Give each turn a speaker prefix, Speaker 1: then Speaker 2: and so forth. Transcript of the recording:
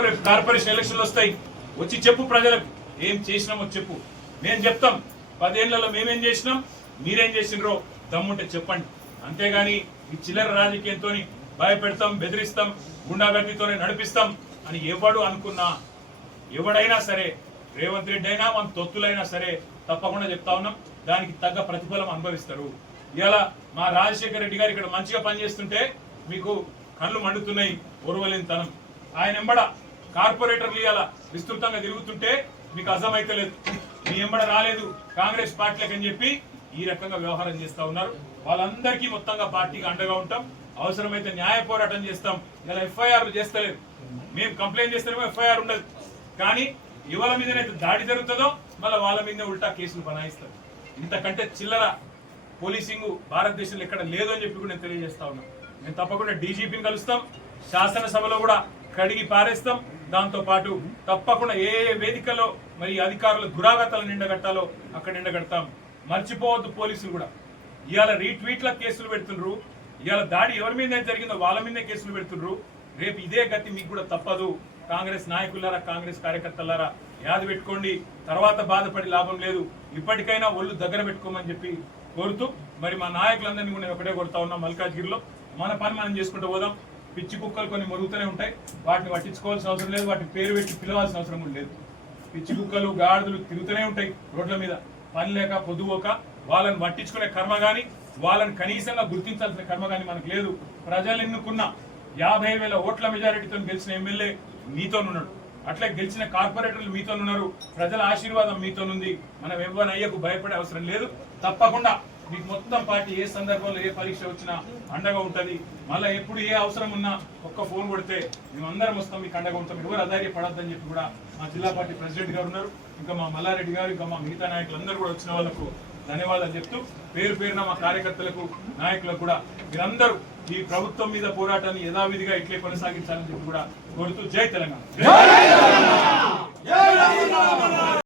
Speaker 1: రేపు కార్పొరేషన్ ఎలక్షన్లు వస్తాయి. వచ్చి చెప్పు ప్రజలకు. ఏం చేసినామో చెప్పు. మేము చెప్తాం. పదేళ్ళలో మేమేం చేసినాం? మీరేం చేసినరో దమ్ముంటే చెప్పండి. అంతేగాని ఈ చిల్లర రాజకీయంతో భయపెడతాం బెదిరిస్తాం గుండాగర్దితోనే నడిపిస్తాం అని ఎవడు అనుకున్నా ఎవడైనా సరే రేవంత్ రెడ్డి అయినా మన తొత్తులైనా సరే తప్పకుండా చెప్తా ఉన్నాం. దానికి తగ్గ ప్రతిఫలం అనుభవిస్తారు. ఇలా మా రాజశేఖర రెడ్డి గారు ఇక్కడ మంచిగా పనిచేస్తుంటే మీకు కళ్ళు మండుతున్నాయి. ఓర్వలేనితనం ఆయన ఎంబడ కార్పొరేటర్లు ఇలా విస్తృతంగా తిరుగుతుంటే మీకు అర్థమైతలేదు మీ ఎంబడ రాలేదు కాంగ్రెస్ పార్టీలకు అని చెప్పి ఈ రకంగా వ్యవహారం చేస్తా ఉన్నారు. వాళ్ళందరికీ మొత్తంగా పార్టీకి అండగా ఉంటాం. అవసరమైతే న్యాయ పోరాటం చేస్తాం. ఇలా ఎఫ్ఐఆర్లు చేస్తలేదు. మేము కంప్లైంట్ చేస్తేనేమో ఎఫ్ఐఆర్ ఉండదు. కానీ ఎవరి మీదనైతే దాడి జరుగుతుందో మళ్ళీ వాళ్ళ మీదనే ఉల్టా కేసులు బనాయిస్తారు. ఇంతకంటే చిల్లర పోలీసింగ్ భారతదేశంలో ఎక్కడ లేదు అని చెప్పి కూడా నేను తెలియజేస్తా ఉన్నాను మేము తప్పకుండా డీజీపీని కలుస్తాం. శాసనసభలో కూడా కడిగి పారేస్తాం. దాంతో పాటు తప్పకుండా ఏ ఏ వేదికలో మరి అధికారుల దురాగతాలు నిండగట్టాలో అక్కడ నిండగడతాం. మర్చిపోవద్దు పోలీసులు కూడా. ఇవాళ రీట్వీట్ల కేసులు పెడుతుండ్రు. ఇవాళ దాడి ఎవరి మీద జరిగిందో వాళ్ళ మీదే కేసులు పెడుతుండ్రు. రేపు ఇదే గతి మీకు కూడా తప్పదు. కాంగ్రెస్ నాయకులారా కాంగ్రెస్ కార్యకర్తలారా యాది పెట్టుకోండి. తర్వాత బాధపడి లాభం లేదు. ఇప్పటికైనా ఒళ్ళు దగ్గర పెట్టుకోమని చెప్పి కోరుతూ మరి మా నాయకులందరినీ కూడా నేను ఒకటే కొడతా ఉన్నాం మల్కాజ్గిరిలో. మన పని మనం చేసుకుంటూ పోదాం. పిచ్చి కుక్కలు కొన్ని మొరుగుతూనే ఉంటాయి. వాటిని పట్టించుకోవాల్సిన అవసరం లేదు. వాటిని పేరు పెట్టి పిలవాల్సిన అవసరం కూడా లేదు. పిచ్చి కుక్కలు గాడిదలు తిరుగుతూనే ఉంటాయి రోడ్ల మీద. పని లేక పొద్దుపోక వాళ్ళని పట్టించుకునే కర్మ కానీ వాళ్ళని కనీసంగా గుర్తించాల్సిన కర్మ కానీ మనకు లేదు. ప్రజలు ఎన్నుకున్న యాభై వేల ఓట్ల మెజారిటీతో గెలిచిన ఎమ్మెల్యే మీతోనున్నాడు. అట్లే గెలిచిన కార్పొరేటర్లు మీతోనున్నారు. ప్రజల ఆశీర్వాదం మీతోనుంది. మనం ఎవరినయ్యకు భయపడే అవసరం లేదు. తప్పకుండా మీకు మొత్తం పార్టీ ఏ సందర్భంలో ఏ పరీక్ష వచ్చినా అండగా ఉంటుంది. మళ్ళీ ఎప్పుడు ఏ అవసరం ఉన్నా ఒక్క ఫోన్ కొడితే మేమందరం వస్తాం మీకు అండగా ఉంటాం. ఎవరు అధైర్యపడద్దని చెప్పి కూడా మా జిల్లా పార్టీ ప్రెసిడెంట్ గారు ఉన్నారు. ఇంకా మా మల్లారెడ్డి గారు ఇంకా మా మిగతా నాయకులందరూ కూడా వచ్చిన వాళ్ళకు ధన్యవాదాలు చెప్తూ పేరు పేరున మా కార్యకర్తలకు నాయకులకు కూడా మీరందరూ ఈ ప్రభుత్వం మీద పోరాటాన్ని యథావిధిగా ఇట్లే కొనసాగించాలని చెప్పి కూడా కోరుతూ జై తెలంగాణ!